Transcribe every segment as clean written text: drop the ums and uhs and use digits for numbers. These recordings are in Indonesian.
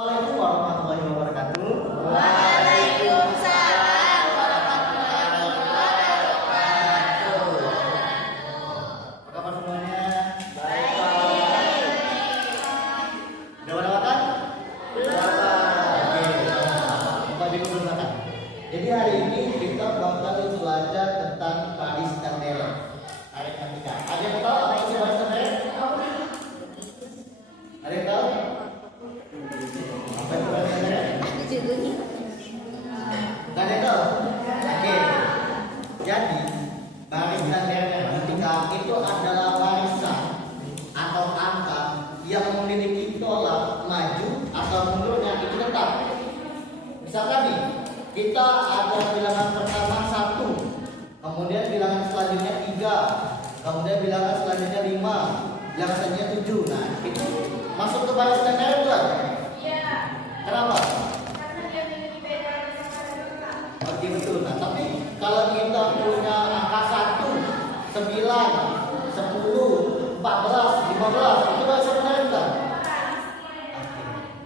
Assalamualaikum warahmatullahi wabarakatuh. Waalaikumsalam warahmatullahi wabarakatuh. Apa kabar semuanya? Baik. Udah pada makan? Belum. Oke. Bapak Ibu belum makan. Jadi hari ini kita bakal belajar tentang baris dan deret. Aritmatika. Ada yang tahu apa itu baris dan deret? Ada yang tahu? Apa itu baris dan deret? Gak ada yang tahu? Oke. Jadi baris dan deret aritmatika itu adalah barisan atau angka yang memiliki tolak maju atau mundurnya itu tetap. Misalkan nih, kita ada bilangan pertama 1, kemudian bilangan selanjutnya 3, kemudian bilangan selanjutnya 5, bilangan selanjutnya 7. Nah, itu masuk ke baris dan deret bukan? Iya. Kenapa? Karena dia memiliki beda angka. Oke, betul. Nah, tapi kalau kita punya angka 1, 9, 10, 14, 15, itu baris dan deret bukan?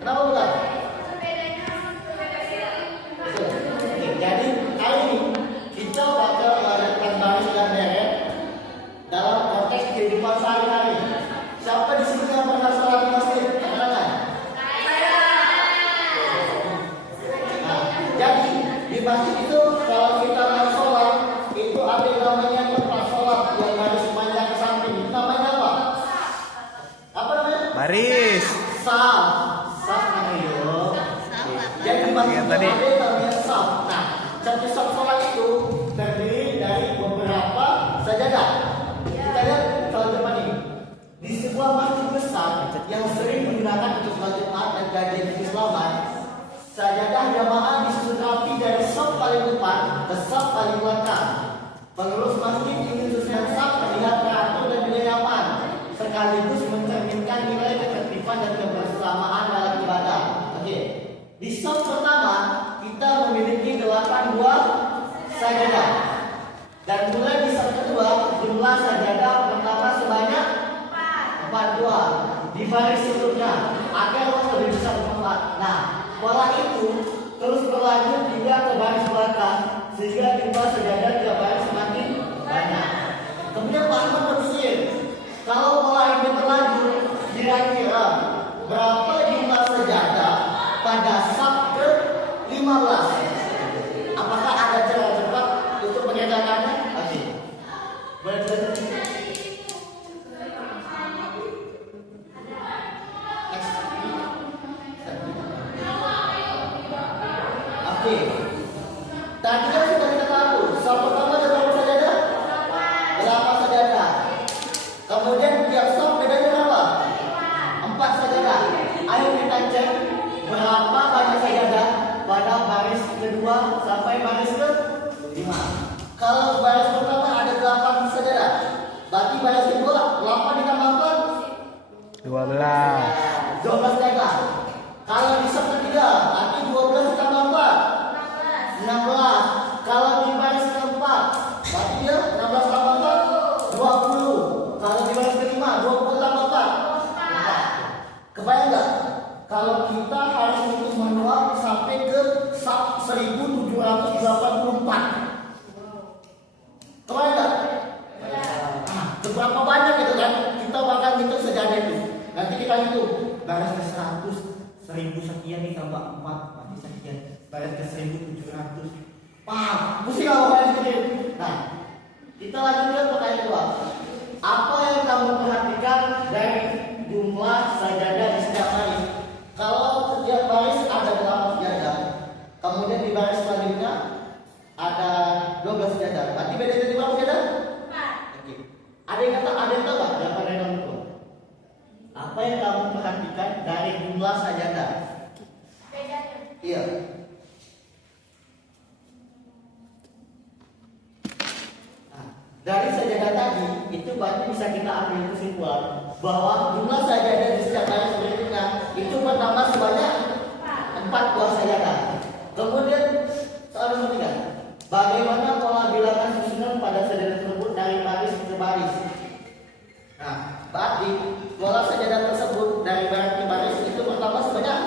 Kenapa bukan? Oke, jadi kali ini kita bakal belajar baris dan deret dalam konteks kehidupan sehari-hari. Siapa di sini yang pernah sholat di masjid? Angkat. Nah, jadi di masjid itu kalau kita mau sholat itu ada yang namanya tempat sholat yang harus sepanjang ke samping. Itu namanya apa? Apa namanya? Baris. Saf. Saf namanya. Jadi di masjid itu ada yang namanya saf. Nah, satu saf sholat itu terdiri dari beberapa sajadah. Kita lihat sholat depan ini. Di sebuah masjid besar yang sering digunakan untuk sholat Jumat dan kajian keislaman, sajadah jamaah disusun rapi dari saf paling depan ke saf paling belakang. Pengurus masjid ingin susunan saf terlihat teratur dan juga nyaman, sekaligus mencerminkan nilai ketertiban dan kebersamaan dalam ibadah. Oke. Di saf pertama kita memiliki 8 buah sajadah. Dan mulai di saf kedua jumlah sajadah pertama sebanyak 4 buah. Di baris sebelumnya agar lebih bisa bermanfaat. Nah, pola itu terus berlanjut hingga ke baris belakang sehingga jumlah sajadah di baris semakin banyak. Kemudian Pak Ahmad berpikir, kalau pola ini berlanjut, kira-kira berapa jumlah sajadah pada saf ke-15? Apakah ada cara cepat untuk menyatakannya? Oke. Boleh dilanjut? Oke. Tadi kan sudah kita tahu, saf pertama ada berapa sajadah? 8 sajadah. Kemudian tiap saf bedanya berapa? 4 sajadah. Ayo kita cek berapa banyak sajadah pada baris kedua sampai baris ke-5. Kalau baris pertama ada 8 sajadah, berarti baris kedua 8 ditambah 4 12. sajadah. Kalau di saf ketiga, berarti 12 ditambah 4 16. Kalau di baris keempat, berarti dia 16 tambah 4 20. Kalau di baris kelima, 20 tambah 4 4. Kebayang nggak? Kalau kita harus hitung manual sampai ke saf 1784. Kebayang nggak? Nah, seberapa banyak itu kan? Kita bakal hitung sajadah itu. Nanti kita hitung baris ke 100, 1000 sekian ditambah 4 berarti sekian. Baris ke 1700. Wah, pusing kalau kalian dikirim. Nah, kita lanjutkan pertanyaan kedua. Apa yang kamu perhatikan dari jumlah sajadah di setiap baris? Kalau setiap baris ada 8 sajadah, kemudian di baris selanjutnya ada 12 sajadah. Berarti bedanya berapa sajadah? 4. Oke. Ada yang tahu nggak jawaban dari kamu itu? Apa yang kamu perhatikan dari jumlah sajadah? Bedanya. Iya. Nah, dari sajadah tadi itu berarti bisa kita ambil kesimpulan bahwa jumlah sajadah di setiap baris berikutnya itu bertambah sebanyak 4 buah sajadah. Kemudian soal nomor 3, bagaimana pola bilangan susunan pada sajadah tersebut dari baris ke baris? Nah, berarti pola sajadah tersebut dari baris ke baris itu bertambah sebanyak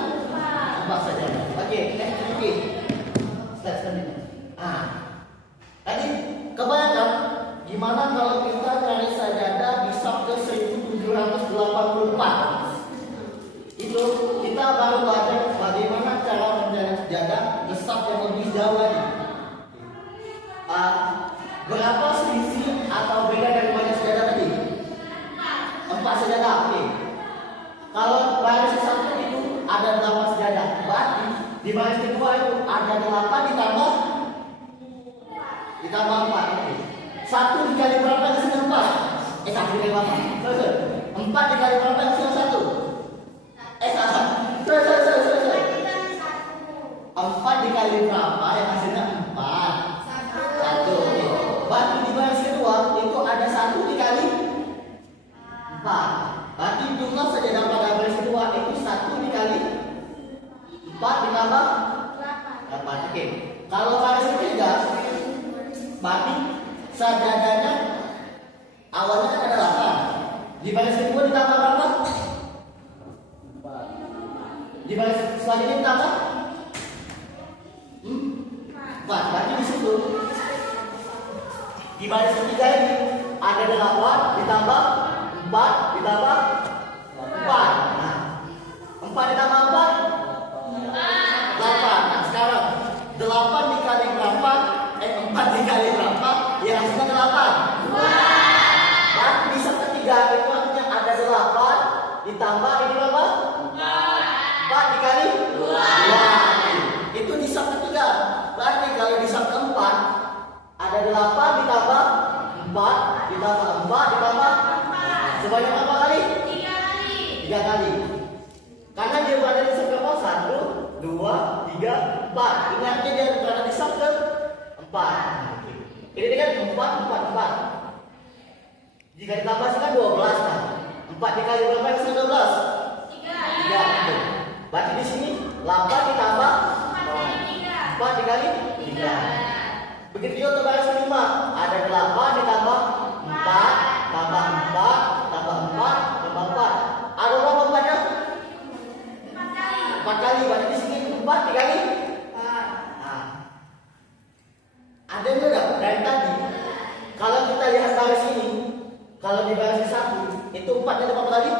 Oke. Slide selanjutnya. Ah. Tadi kebayangkan gimana kalau kita cari sajadah di Sabtu 1784. Itu kita baru belajar bagaimana cara mencari sajadah besar yang lebih jauh lagi. Berapa selisih atau beda dari banyak sajadah tadi? 4 sajadah. Oke. Kalau baris satu itu ada 8 sajadah. Berarti di baris kedua itu ada 8 ditambah 4. Oke. 1 dikali berapa hasilnya 4? 1 dikali berapa? 4 dikali berapa hasilnya 1? Salah. 4 dikali berapa yang hasilnya 4? 1. Oke. Berarti di baris kedua itu ada 1 dikali 4. Berarti jumlah sajadah pada baris kedua itu 1 dikali 4 ditambah 8. Oke. Kalau baris ketiga, berarti sajadahnya awalnya kan ada 8. Di baris kedua ditambah berapa? 4. Di baris selanjutnya ditambah 4. Berarti di situ di baris ketiga ini ada 8 ditambah 4 ditambah 4. Nah, 4 ditambah 4 8. Nah, sekarang 8 dikali berapa? 4 dikali berapa? Ya hasilnya 8. Berarti di set ketiga itu artinya ada 8 ditambah ini berapa? 4 dikali 2. Itu di set ketiga. Berarti kalau di set keempat ada 8 ditambah 4 ditambah 4 ditambah sebanyak berapa kali? 3 kali. Karena dia berada di set berapa? 1, 2, 3, 4. Ini artinya dia berada di set ke-4. Ini kan 4, 4, 4. Jika ditambah kan 12 kan? 4 dikali berapa yang 12? 3. Berarti di sini 8 ditambah 4 dikali 3. Begitu juga untuk baris kelima, ada 8 ditambah 4 tambah 4 tambah 4 tambah 4. Ada berapa empatnya? 4 kali. Berarti di sini 4 dikali 4. Nah, ada yang beda dari tadi. Kalau kita lihat baris ini, kalau di baris 1 itu 4-nya berapa kali?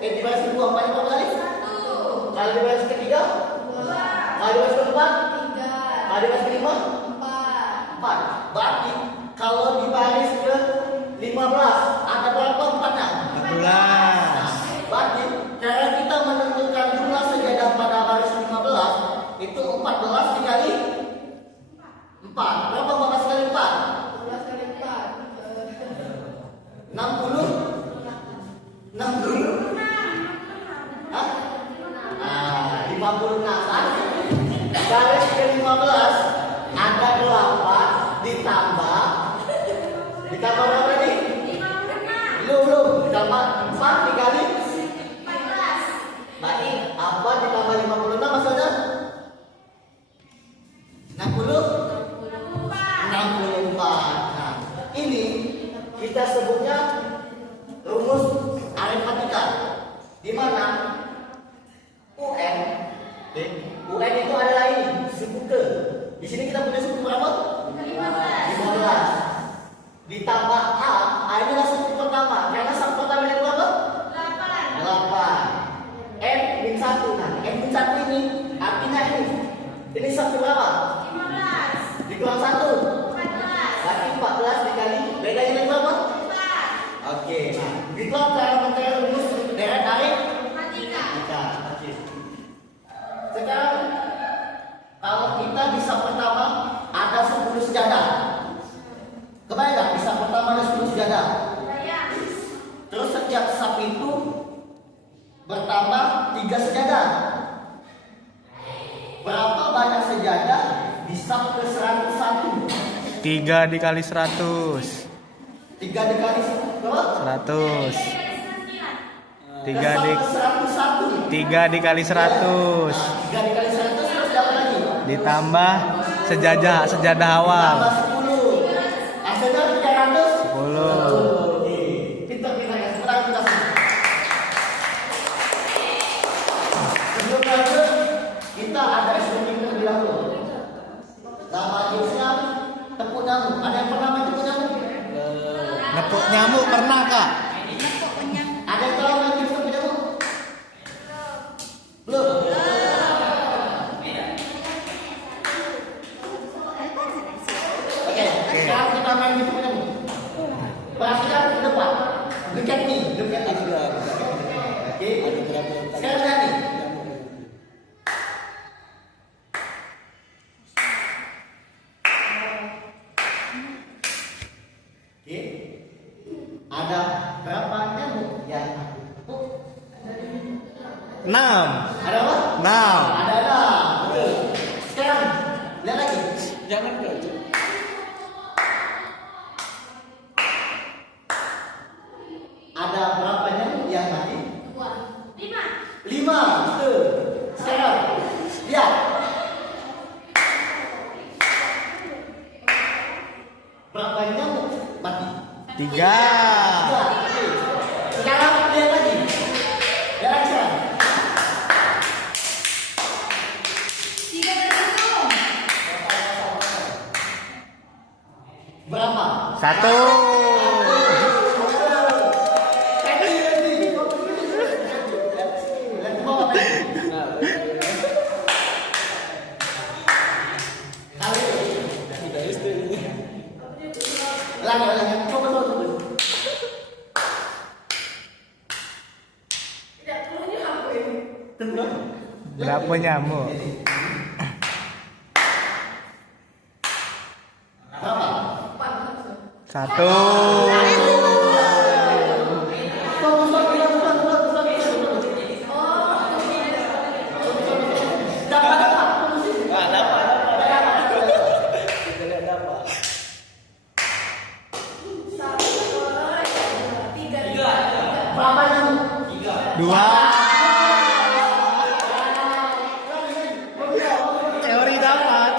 1. Di baris kedua 4-nya berapa kali? 1. Kalau di baris ketiga? 2. Kalau di baris keempat? 3. Kalau di baris kelima? 4. Berarti kalau di baris ke-15 ada berapa empatnya? 14. Berarti cara kita menentukan jumlah sajadah pada baris 15 itu 14 dikali 4. Berapa 14 kali 4? 12 kali 4. 60? 60? Hah? 56. Baris ke-15 ada 8 ditambah berapa tadi? 56. Belum. Ditambah 4 dikali 14. Berarti apa ditambah 56 maksudnya? 64. Nah, ini kita sebutnya rumus aritmatika. Di mana UN itu adalah ini suku ke. Di sini kita punya suku berapa? 15. Ditambah A ini adalah suku pertama. Karena suku pertama ini berapa? 8. N min 1. Nah, N min 1 ini artinya ini. Ini suku berapa? 15. Dikurang 1. 14. Berarti 14 dikali bedanya dengan berapa? 4. Oke. Nah, itulah cara mencari rumus deret aritmatika. Oke. Sekarang kalau kita di sub pertama ada 10 sejadah. Kebayang nggak? Di sub pertama ada 10 sejadah. Terus setiap sub itu bertambah 3 sejadah. Berapa banyak sejadah di sub ke 101? 3 dikali 100. 3 dikali berapa? 100. 3 3 dikali 100. 3 dikali 100 terus berapa lagi? Ditambah sejadah awal. Tambah 10. Hasilnya 300. 10. Oke. Pintar ya. Sebentar kita sebelum lanjut kita ada SPM terlebih dahulu. nyamuk. Ada yang pernah main tipu nyamuk? Nepuk nyamuk pernah kak? Ada yang tahu main tipu nyamuk? Belum. Oke, sekarang kita main tipu nyamuk. Perhatikan ke depan. Look at me. Oke. Sekarang lihat nih. Oke. Ada berapa nyamuk yang aku tepuk? 6. Ada apa? 6. Ada. Betul. Sekarang lihat lagi. Jangan kau. Ada berapa nyamuk yang mati? 5. 5. Betul. Sekarang lihat. Berapa nyamuk mati? 3. 3. Oke. Sekarang lihat lagi. Lihat lagi sekarang. 3 terhitung. Berapa? 1. Lihat ke bawah lagi. Kali. Ulangi. Coba. Tidak perlu diakuin. Tunggu. Berapa nyamuk? Berapa? 1. Berapa nyamuk? 2. Teori dapat.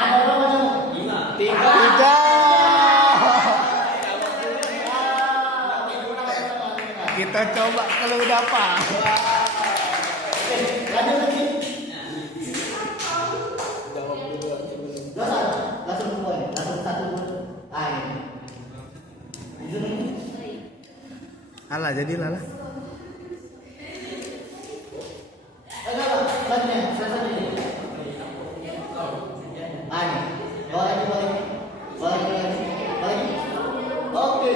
Ada berapa nyamuk? 3. Kita coba kalau dapat. Lanjut lagi. Langsung mulai. Langsung satu. Ini. Alah jadilah lah. Selanjutnya. Boleh. Oke.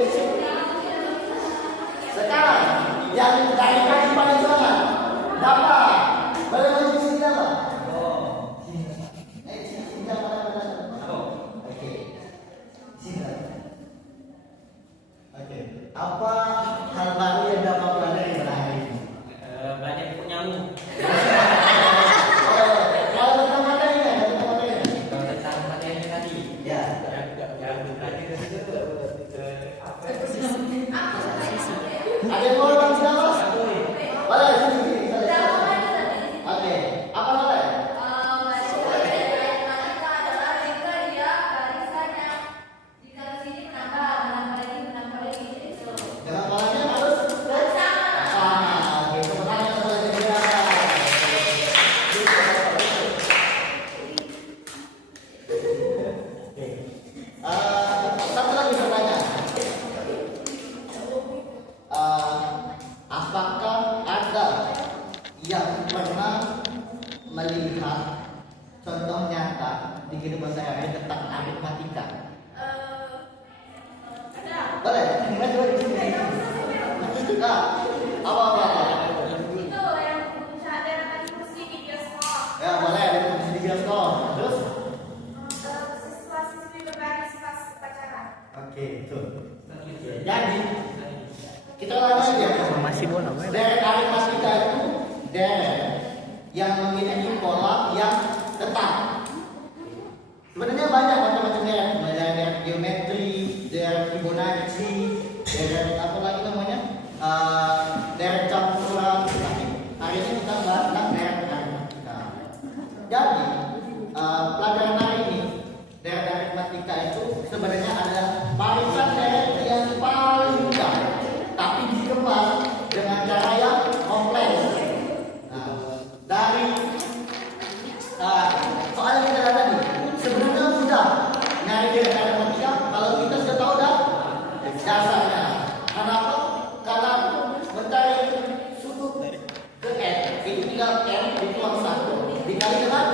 Sekarang yang dari kaki paling selatan dapat. Boleh maju sini dapat. Sini dapat. Oke. Sini. Oke. Apa hal baru yang dapat pelajari pada hari ini? Banyak nyamuk. Kalau tentang materinya, Tentang materinya tadi. ya. Ada yang mau bang Sidamas? Boleh, sini. Oke. Apa boleh? Dengan polanya harus sama. Oke, kemenangan sudah disediakan. Oke. Satu lagi pertanyaan. Apakah ada yang pernah melihat contoh nyata di kehidupan sehari-hari tentang aritmatika? Boleh? Apa? Ya boleh, ada diskusi di bioskop. Terus? Oke, betul. Jadi kita ulangi aja. Masih bola boleh. Deret aritmatika itu deret yang memiliki pola yang tetap. Sebenarnya banyak macam-macam deret, deret geometri, deret Fibonacci, deret apa lagi namanya, deret campuran. Tapi hari ini kita bahas tentang deret aritmatika. Jadi pelajaran hari ini deret aritmatika itu sebenarnya adalah barisan deret yang paling mudah, tapi dikemas dengan cara yang kompleks. tinggal M dikuang 1 dikali dengan